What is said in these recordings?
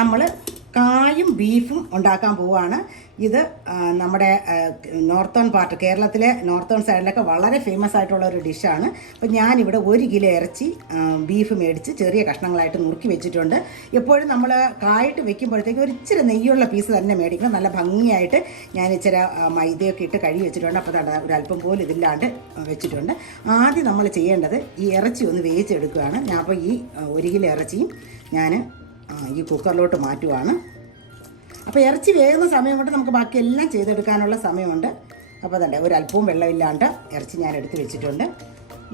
നമ്മൾ കായും ബീഫും ഉണ്ടാക്കാൻ പോവുകയാണ് ഇത് നമ്മുടെ നോർത്തേൺ പാർട്ട് കേരളത്തിലെ നോർത്തേൺ സൈഡിലൊക്കെ വളരെ ഫേമസ് ആയിട്ടുള്ള ഒരു ഡിഷാണ് അപ്പോൾ ഞാനിവിടെ ഒരു കിലോ ഇറച്ചി ബീഫ് മേടിച്ച് ചെറിയ കഷ്ണങ്ങളായിട്ട് നുറുക്കി വെച്ചിട്ടുണ്ട്. എപ്പോഴും നമ്മൾ കായിട്ട് വെക്കുമ്പോഴത്തേക്ക് ഒരു ഇച്ചിരി നെയ്യുള്ള പീസ് തന്നെ മേടിക്കണം. നല്ല ഭംഗിയായിട്ട് ഞാൻ ഇച്ചിരി മൈദയൊക്കെ ഇട്ട് കഴുകി വെച്ചിട്ടുണ്ട്. അപ്പോൾ ദാ ഒരു അല്പം പോലും ഇതില്ലാണ്ട് വെച്ചിട്ടുണ്ട്. ആദ്യം നമ്മൾ ചെയ്യേണ്ടത് ഈ ഇറച്ചി ഒന്ന് വേവിച്ചെടുക്കുകയാണ്. ഞാൻ അപ്പോൾ ഈ ഒരു കിലോ ഇറച്ചിയും ഞാൻ ഈ കുക്കറിലോട്ട് മാറ്റുവാണ്. അപ്പോൾ ഇറച്ചി വേകുന്ന സമയം കൊണ്ട് നമുക്ക് ബാക്കിയെല്ലാം ചെയ്തെടുക്കാനുള്ള സമയമുണ്ട്. അപ്പോൾ അതല്ലേ ഒരു വെള്ളമില്ലാണ്ട് ഇറച്ചി ഞാൻ എടുത്ത് വെച്ചിട്ടുണ്ട്.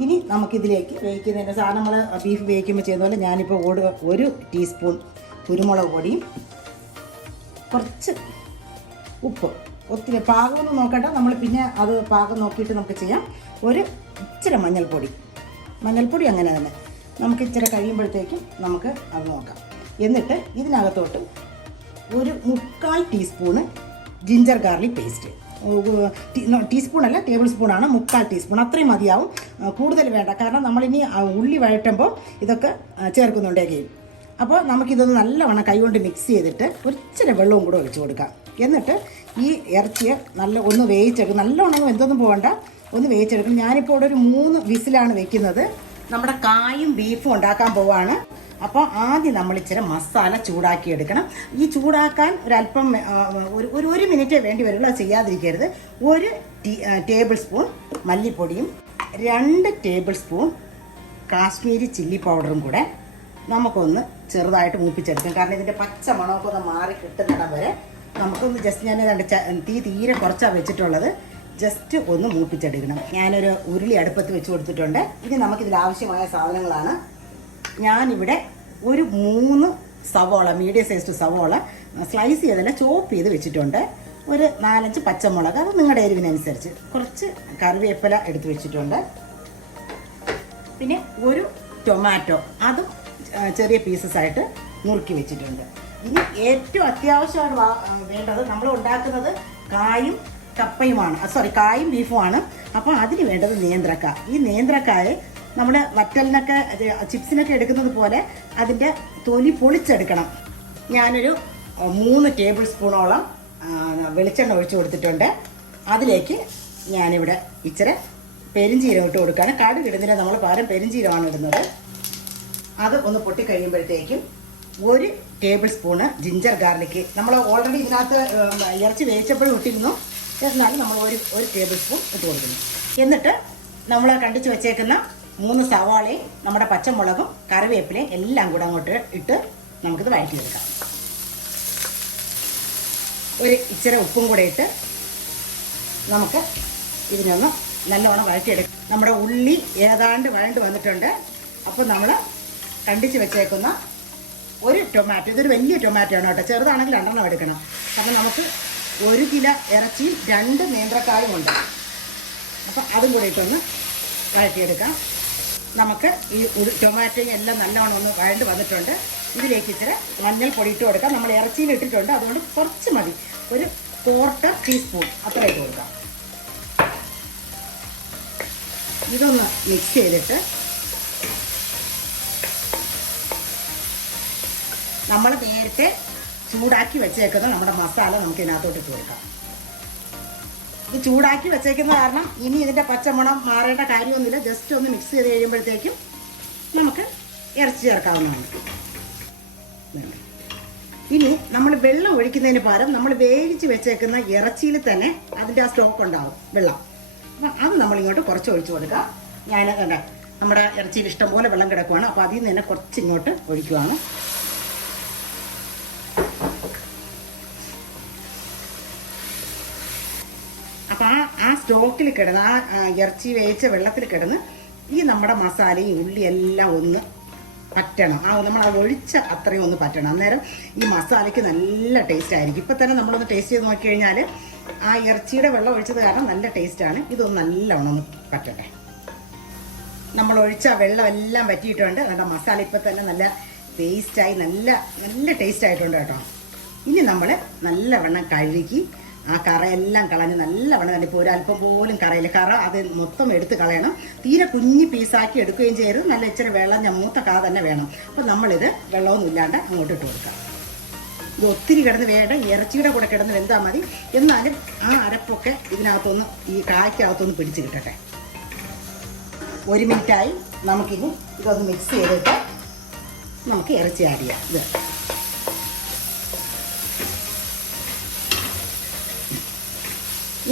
ഇനി നമുക്കിതിലേക്ക് വേവിക്കുന്നതിന് സാധനം നമ്മൾ ബീഫ് വേവിക്കുമ്പോൾ ചെയ്യുന്ന പോലെ ഞാനിപ്പോൾ ഓട് ഒരു ടീസ്പൂൺ കുരുമുളക് പൊടിയും കുറച്ച് ഉപ്പ്. ഒത്തിരി പാകമൊന്നും നോക്കട്ടെ നമ്മൾ പിന്നെ അത് പാകം നോക്കിയിട്ട് നമുക്ക് ചെയ്യാം. ഒരു ഇച്ചിരി മഞ്ഞൾപ്പൊടി. മഞ്ഞൾപ്പൊടി അങ്ങനെ തന്നെ. നമുക്ക് ഇച്ചിരി കഴിയുമ്പോഴത്തേക്കും നമുക്ക് അത് നോക്കാം. എന്നിട്ട് ഇതിനകത്തോട്ട് ഒരു മുക്കാൽ teaspoon ginger garlic paste teaspoon അല്ല ടേബിൾ സ്പൂണാണ് മുക്കാൽ ടീസ്പൂൺ. അത്രയും മതിയാവും. കൂടുതൽ വേണ്ട. കാരണം നമ്മളിനി ഉള്ളി വഴറ്റുമ്പോൾ ഇതൊക്കെ ചേർക്കുന്നുണ്ടെങ്കിൽ അപ്പോൾ നമുക്കിതൊന്ന് നല്ലവണ്ണം കൈകൊണ്ട് മിക്സ് ചെയ്തിട്ട് ഒരിച്ചിരി വെള്ളവും കൂടെ ഒഴിച്ചു കൊടുക്കാം. എന്നിട്ട് ഈ ഇറച്ചിയെ നല്ല ഒന്ന് വേവിച്ചെടുക്കും. നല്ലവണ്ണം എന്തൊന്നും പോകണ്ട ഒന്ന് വേവിച്ചെടുക്കും. ഞാനിപ്പോൾ ഇവിടെ ഒരു മൂന്ന് വിസിലാണ് വെക്കുന്നത്. നമ്മുടെ കായും ബീഫും ഉണ്ടാക്കാൻ പോവാണ്. അപ്പോൾ ആദ്യം നമ്മൾ ഇച്ചിരി മസാല ചൂടാക്കി എടുക്കണം. ഈ ചൂടാക്കാൻ ഒരല്പം ഒരു ഒരു ഒരു മിനിറ്റ് വേണ്ടി വരുള്ളൂ. അത് ചെയ്യാതിരിക്കരുത്. ഒരു ടേബിൾ സ്പൂൺ മല്ലിപ്പൊടിയും രണ്ട് ടേബിൾ സ്പൂൺ കാശ്മീരി ചില്ലി പൗഡറും കൂടെ നമുക്കൊന്ന് ചെറുതായിട്ട് മൂപ്പിച്ചെടുക്കാം. കാരണം ഇതിന്റെ പച്ച മണമൊക്കെ ഒന്ന് മാറി കിട്ടുന്നിടം വരെ നമുക്കൊന്ന് ജസ്റ്റ് ഞാൻ രണ്ട് തീ തീരെ കുറച്ചാണ് വെച്ചിട്ടുള്ളത്. ജസ്റ്റ് ഒന്ന് മൂപ്പിച്ചെടുക്കണം. ഞാനൊരു ഉരുളി അടുപ്പത്ത് വെച്ച് കൊടുത്തിട്ടുണ്ട്. ഇനി നമുക്കിതിൽ ആവശ്യമായ സാധനങ്ങളാണ്. ഞാനിവിടെ ഒരു മൂന്ന് സവോള മീഡിയം സൈസ് സവോള സ്ലൈസ് ചെയ്തല്ല ചോപ്പ് ചെയ്ത് വെച്ചിട്ടുണ്ട്. ഒരു നാലഞ്ച് പച്ചമുളക് അത് നിങ്ങളുടെ എരിവിനനുസരിച്ച്. കുറച്ച് കറിവേപ്പില എടുത്ത് വെച്ചിട്ടുണ്ട്. പിന്നെ ഒരു ടൊമാറ്റോ അതും ചെറിയ പീസസ് ആയിട്ട് നുറുക്കി വെച്ചിട്ടുണ്ട്. ഇനി ഏറ്റവും അത്യാവശ്യമാണ് വേണ്ടത് നമ്മൾ ഉണ്ടാക്കുന്നത് കായും കപ്പയുമാണ് സോറി കായും ബീഫുമാണ് അപ്പോൾ അതിന് വേണ്ടത് നേന്ത്രക്ക. ഈ നേന്ത്രക്കായ നമ്മൾ വറ്റലിനൊക്കെ ചിപ്സിനൊക്കെ എടുക്കുന്നത് പോലെ അതിന്റെ തൊലി പൊളിച്ചെടുക്കണം. ഞാനൊരു മൂന്ന് ടേബിൾ സ്പൂണോളം വെളിച്ചെണ്ണ ഒഴിച്ചു കൊടുത്തിട്ടുണ്ട്. അതിലേക്ക് ഞാനിവിടെ ഇച്ചിരി പെരിഞ്ചീരം ഇട്ട് കൊടുക്കുകയാണ്. കാട് ഇടുന്നില്ല നമ്മൾ പകരം പെരിഞ്ചീരമാണ് ഇടുന്നത്. അത് ഒന്ന് പൊട്ടിക്കഴിയുമ്പോഴത്തേക്കും ഒരു ടേബിൾ സ്പൂണ് ജിഞ്ചർ ഗാർലിക്ക് നമ്മൾ ഓൾറെഡി ഇതിനകത്ത് ഇറച്ചി വേവിച്ചപ്പോഴും ഇട്ടിരുന്നു. എന്നാലും നമ്മൾ ഒരു ഒരു ടേബിൾ സ്പൂൺ ഇട്ട് കൊടുക്കുന്നു. എന്നിട്ട് നമ്മൾ കണ്ടിച്ച് വെച്ചേക്കുന്ന മൂന്ന് സവാളയും നമ്മുടെ പച്ചമുളകും കറിവേപ്പിലയും എല്ലാം കൂടെ അങ്ങോട്ട് ഇട്ട് നമുക്കിത് വഴറ്റിയെടുക്കാം. ഒരു ഇച്ചിരി ഉപ്പും കൂടെ ഇട്ട് നമുക്ക് ഇതിനൊന്ന് നല്ലവണ്ണം വഴറ്റിയെടുക്കാം. നമ്മുടെ ഉള്ളി ഏതാണ്ട് വഴണ്ട് വന്നിട്ടുണ്ട്. അപ്പോൾ നമ്മൾ കണ്ടിച്ച് വെച്ചേക്കുന്ന ഒരു ടൊമാറ്റോ ഇതൊരു വലിയ ടൊമാറ്റോ ആണ് കേട്ടോ. ചെറുതാണെങ്കിൽ രണ്ടെണ്ണം എടുക്കണം. കാരണം നമുക്ക് ഒരു കിലോ ഇറച്ചിയും രണ്ട് നേന്ത്രക്കായും ഉണ്ട്. അപ്പം അതും കൂടി ഇട്ടൊന്ന് വഴറ്റിയെടുക്കാം. നമുക്ക് ഈ ടൊമാറ്റോയും എല്ലാം നല്ലോണം ഒന്ന് വഴണ്ട് വന്നിട്ടുണ്ട്. ഇതിലേക്ക് ഇച്ചിരി മഞ്ഞൾപ്പൊടി ഇട്ട് കൊടുക്കാം. നമ്മൾ ഇറച്ചിയിൽ ഇട്ടിട്ടുണ്ട്. അതുകൊണ്ട് കുറച്ച് മതി. ഒരു ക്വാർട്ടർ ടീസ്പൂൺ അത്ര ഇട്ട് കൊടുക്കാം. ഇതൊന്ന് മിക്സ് ചെയ്തിട്ട് നമ്മൾ നേരത്തെ ചൂടാക്കി വെച്ചേക്കുന്ന നമ്മുടെ മസാല നമുക്ക് ഇതിനകത്തോട്ട് ഇട്ട് കൊടുക്കാം. ഇത് ചൂടാക്കി വെച്ചേക്കുന്ന കാരണം ഇനി ഇതിന്റെ പച്ചമണം മാറേണ്ട കാര്യമൊന്നുമില്ല. ജസ്റ്റ് ഒന്ന് മിക്സ് ചെയ്ത് കഴിയുമ്പോഴത്തേക്കും നമുക്ക് ഇറച്ചി ചേർക്കാവുന്നതാണ്. ഇനി നമ്മൾ വെള്ളം ഒഴിക്കുന്നതിന് പകരം നമ്മൾ വേവിച്ച് വെച്ചേക്കുന്ന ഇറച്ചിയിൽ തന്നെ അതിന്റെ ആ സ്റ്റോക്ക് ഉണ്ടാവും വെള്ളം. അപ്പം അത് നമ്മളിങ്ങോട്ട് കുറച്ച് ഒഴിച്ചു കൊടുക്കാം ഞാൻ കണ്ട നമ്മുടെ ഇറച്ചിയിൽ ഇഷ്ടംപോലെ വെള്ളം കിടക്കുവാണ്. അപ്പോൾ അതിൽ നിന്ന് തന്നെ കുറച്ച് ഇങ്ങോട്ട് ഒഴിക്കുവാണ്. ആ ആ സ്റ്റോക്കിൽ കിടന്ന് ആ, ഇറച്ചി വേവിച്ച വെള്ളത്തിൽ കിടന്ന് ഈ നമ്മുടെ മസാലയും ഉള്ളി എല്ലാം ഒന്ന് പറ്റണം. ആ നമ്മൾ അത് ഒഴിച്ച അത്രയും ഒന്ന് പറ്റണം. അന്നേരം ഈ മസാലയ്ക്ക് നല്ല ടേസ്റ്റ് ആയിരിക്കും. ഇപ്പം തന്നെ നമ്മളൊന്ന് ടേസ്റ്റ് ചെയ്ത് നോക്കിക്കഴിഞ്ഞാൽ ആ ഇറച്ചിയുടെ വെള്ളം ഒഴിച്ചത് കാരണം നല്ല ടേസ്റ്റാണ് ഇതൊന്ന് നല്ലവണ്ണം ഒന്ന് പറ്റട്ടെ. നമ്മൾ ഒഴിച്ച വെള്ളം എല്ലാം പറ്റിയിട്ടുണ്ട് അതുകൊണ്ട് മസാല ഇപ്പം തന്നെ നല്ല ടേസ്റ്റായി നല്ല നല്ല ടേസ്റ്റ് ആയിട്ടുണ്ട് കേട്ടോ. ഇനി നമ്മൾ നല്ലവണ്ണം കഴുകി ആ കറയെല്ലാം കളഞ്ഞ് നല്ലവണ്ണം തന്നെ ഇപ്പോൾ ഒരല്പം പോലും കറയില്ല. കറ അത് മൊത്തം എടുത്ത് കളയണം. തീരെ കുഞ്ഞി പീസാക്കി എടുക്കുകയും ചെയ്യരുത്. നല്ല ഇച്ചിരി വെള്ളം മൂത്ത കറ തന്നെ വേണം. അപ്പോൾ നമ്മളിത് വെള്ളമൊന്നും ഇല്ലാണ്ട് അങ്ങോട്ട് ഇട്ട് കൊടുക്കാം. ഇത് ഒത്തിരി കിടന്ന് വേണ്ട. ഇറച്ചിയുടെ കൂടെ കിടന്ന് വെന്താൽ മതി. എന്നാലും ആ അരപ്പൊക്കെ ഇതിനകത്തൊന്ന് ഈ കായ്ക്കകത്തൊന്ന് പിടിച്ച് കിട്ടട്ടെ. ഒരു മിനിറ്റായി നമുക്കിനി ഇതൊന്ന് മിക്സ് ചെയ്തിട്ട് നമുക്ക് ഇറച്ചി ആഡ് ചെയ്യാം. ഇത്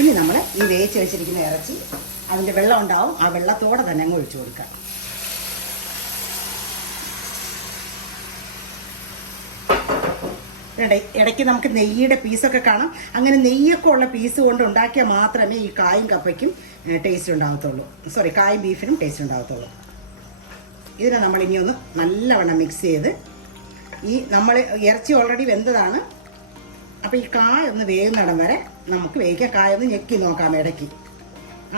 ഇനി നമ്മൾ ഈ വേവിച്ച് വെച്ചിരിക്കുന്ന ഇറച്ചി അതിന്റെ വെള്ളം ഉണ്ടാവും. ആ വെള്ളത്തോടെ തന്നെ അങ്ങ് ഒഴിച്ചു കൊടുക്കാം ഇടയ്ക്ക് നമുക്ക് നെയ്യുടെ പീസൊക്കെ കാണാം. അങ്ങനെ നെയ്യൊക്കെ ഉള്ള പീസ് കൊണ്ട് ഉണ്ടാക്കിയാൽ മാത്രമേ ഈ കായും കപ്പയ്ക്കും ടേസ്റ്റ് ഉണ്ടാകത്തുള്ളൂ സോറി കായും ബീഫിനും ടേസ്റ്റ് ഉണ്ടാകത്തുള്ളൂ ഇതിനെ നമ്മൾ ഇനി ഒന്ന് നല്ലവണ്ണം മിക്സ് ചെയ്ത് ഈ നമ്മൾ ഇറച്ചി ഓൾറെഡി വെന്തതാണ്. അപ്പോൾ ഈ കായ ഒന്ന് വേകുന്നിടം വരെ നമുക്ക് വേവിക്കാം. കായ ഒന്ന് ഞെക്കി നോക്കാം ഇടയ്ക്ക്.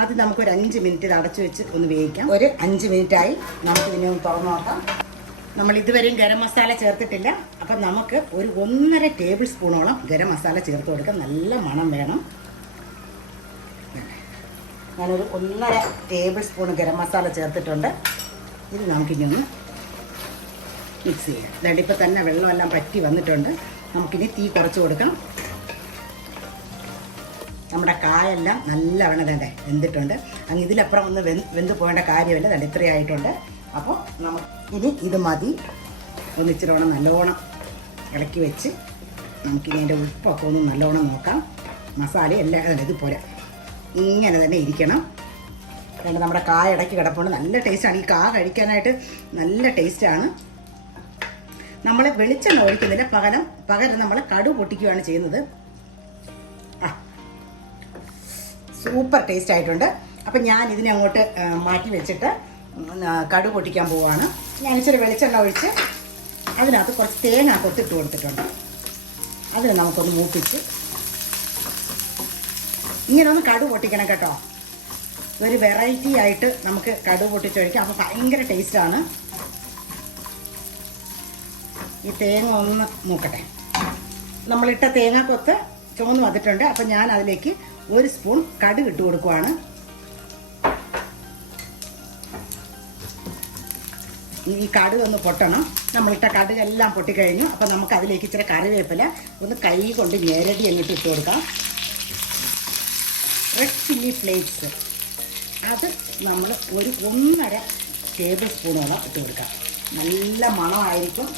ആദ്യം നമുക്കൊരു അഞ്ച് മിനിറ്റ് അടച്ചു വെച്ച് ഒന്ന് വേവിക്കാം. ഒരു അഞ്ച് മിനിറ്റായി നമുക്ക് ഇതിനെ ഒന്ന് തുറന്നു നോക്കാം. നമ്മൾ ഇതുവരെയും ഗരം മസാല ചേർത്തിട്ടില്ല. അപ്പം നമുക്ക് ഒരു ഒന്നര ടേബിൾ സ്പൂണോളം ഗരം മസാല ചേർത്ത് കൊടുക്കാം. നല്ല മണം വേണം. ഞാനൊരു ഒന്നര ടേബിൾ സ്പൂൺ ഗരം മസാല ചേർത്തിട്ടുണ്ട്. ഇത് നമുക്കിനി ഒന്ന് മിക്സ് ചെയ്യാം. ഇതാണ്ട് ഇപ്പം തന്നെ വെള്ളമെല്ലാം പറ്റി വന്നിട്ടുണ്ട്. നമുക്കിനി തീ കുറച്ച് കൊടുക്കണം. നമ്മുടെ കായെല്ലാം നല്ലവണ്ണം തന്നെ വെന്തിട്ടുണ്ട്. അങ്ങ് ഇതിലപ്പുറം ഒന്ന് വെന്ത് വെന്ത് പോകേണ്ട കാര്യമില്ല. തന്നെ ഇത്രയായിട്ടുണ്ട് അപ്പോൾ നമുക്ക് ഇനി ഇത് മതി. ഒന്ന് ഇച്ചിരി വേണം നല്ലോണം ഇളക്കി വെച്ച് നമുക്കിനി അതിന്റെ ഉപ്പൊക്കെ ഒന്ന് നല്ലോണം നോക്കാം. മസാല എല്ലാം തന്നെ ഇതുപോലെ ഇങ്ങനെ തന്നെ ഇരിക്കണം. അതുകൊണ്ട് നമ്മുടെ കായ ഇടയ്ക്ക് കിടപ്പുണ്ട്. നല്ല ടേസ്റ്റാണ് ഈ കാ കഴിക്കാനായിട്ട് നല്ല ടേസ്റ്റാണ് നമ്മൾ വെളിച്ചെണ്ണ ഒഴിക്കുന്നതിന് പകരം പകരം നമ്മൾ കടു പൊട്ടിക്കുകയാണ് ചെയ്യുന്നത്. സൂപ്പർ ടേസ്റ്റ് ആയിട്ടുണ്ട്. അപ്പം ഞാൻ ഇതിനെ അങ്ങോട്ട് മാറ്റി വെച്ചിട്ട് കടു പൊട്ടിക്കാൻ പോവുകയാണ് ഞാൻ ഇച്ചിരി വെളിച്ചെണ്ണ ഒഴിച്ച് അതിനകത്ത് കുറച്ച് തേങ്ങ കൊത്തിട്ട് കൊടുത്തിട്ടുണ്ട്. അതിന് നമുക്കൊന്ന് മൂപ്പിച്ച് ഇങ്ങനെ ഒന്ന് കടു പൊട്ടിക്കണം കേട്ടോ. ഒരു വെറൈറ്റി ആയിട്ട് നമുക്ക് കടു പൊട്ടിച്ചൊഴിക്കാം അപ്പോൾ ഭയങ്കര ടേസ്റ്റാണ് ഈ തേങ്ങ ഒന്ന് നോക്കട്ടെ നമ്മളിട്ട തേങ്ങ കൊത്ത് ചുവന്ന് വന്നിട്ടുണ്ട്. അപ്പം ഞാൻ അതിലേക്ക് ഒരു സ്പൂൺ കടുക് ഇട്ട് കൊടുക്കുവാണ്. ഈ കടുക് ഒന്ന് പൊട്ടണം. നമ്മളിട്ട കടുക് എല്ലാം പൊട്ടിക്കഴിഞ്ഞു. അപ്പം നമുക്ക് അതിലേക്ക് ഇച്ചിരി കറിവേപ്പില ഒന്ന് കൈ കൊണ്ട് ഞെരടി എന്നിട്ട് ഇട്ട് കൊടുക്കാം. റെഡ് ചില്ലി ഫ്ലേക്സ് അത് നമ്മൾ ഒരു ഒന്നര ടേബിൾ സ്പൂണോളം ഇട്ട് കൊടുക്കാം. നല്ല മണമായിരിക്കും.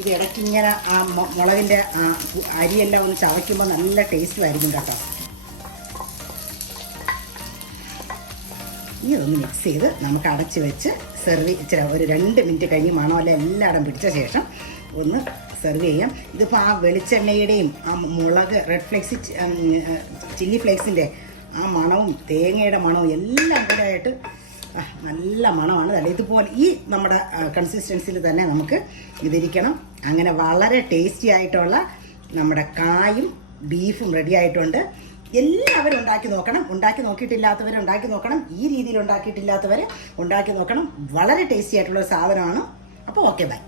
ഇത് ഇടയ്ക്ക് ഇങ്ങനെ ആ മുളകിന്റെ അരിയെല്ലാം ഒന്ന് ചവയ്ക്കുമ്പോൾ നല്ല ടേസ്റ്റ് ആയിരിക്കും കേട്ടോ. ഇനി അതൊന്ന് മിക്സ് ചെയ്ത് നമുക്ക് അടച്ച് വെച്ച് സെർവ് ഇച്ചിരി ഒരു രണ്ട് മിനിറ്റ് കഴിഞ്ഞ് മണമല്ല എല്ലായിടം പിടിച്ച ശേഷം ഒന്ന് സെർവ് ചെയ്യാം. ഇതിപ്പോൾ ആ വെളിച്ചെണ്ണയുടെയും ആ മുളക് റെഡ് ഫ്ലെക്സ് ചില്ലി ഫ്ലേക്സിന്റെ ആ മണവും തേങ്ങയുടെ മണവും എല്ലാം കൂടെ ആയിട്ട് നല്ല മണമാണ് അല്ല? ഇതുപോലെ ഈ നമ്മുടെ കൺസിസ്റ്റൻസിൽ തന്നെ നമുക്ക് ഇതിരിക്കണം. അങ്ങനെ വളരെ ടേസ്റ്റി ആയിട്ടുള്ള നമ്മുടെ കായും ബീഫും റെഡി ആയിട്ടുണ്ട്. എല്ലാവരും ഉണ്ടാക്കി നോക്കണം. ഉണ്ടാക്കി നോക്കിയിട്ടില്ലാത്തവർ ഉണ്ടാക്കി നോക്കണം. ഈ രീതിയിൽ ഉണ്ടാക്കിയിട്ടില്ലാത്തവർ ഉണ്ടാക്കി നോക്കണം. വളരെ ടേസ്റ്റി ആയിട്ടുള്ള ഒരു സാധനമാണ്. അപ്പോൾ ഓക്കെ ബൈ